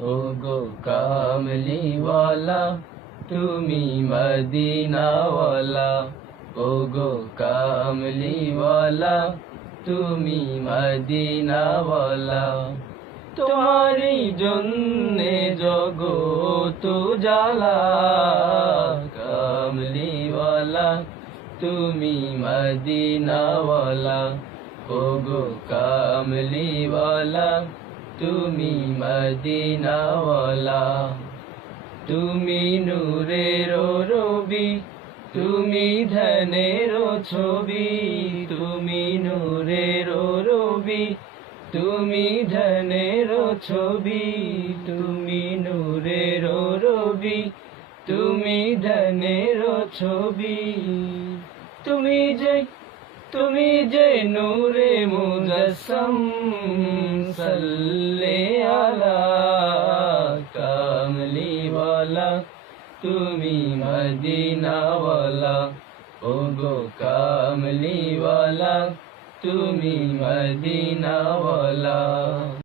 ওগো কামলিওয়ালা তুমি মদিনাওয়ালা, ওগো কামলিওয়ালা তুমি মদিনাওয়ালা। তোমারই জন্যে জগৎ জালা, কামলিওয়ালা তুমি মদিনাওয়ালা, ওগো কামলিওয়ালা তুমি মদিনাওয়ালা। তুমি নূরের রবি, তুমি ধ্যানের ছবি, তুমি নূরের রবি, তুমি ধ্যানের ছবি, তুমি নূরের রবি, তুমি ধ্যানের ছবি। তুমি যে নূরে মুজাসসাম, সাল্লে আলা কামলিওয়ালা তুমি মদিনাওয়ালা, ওগো কামলিওয়ালা তুমি মদিনাওয়ালা।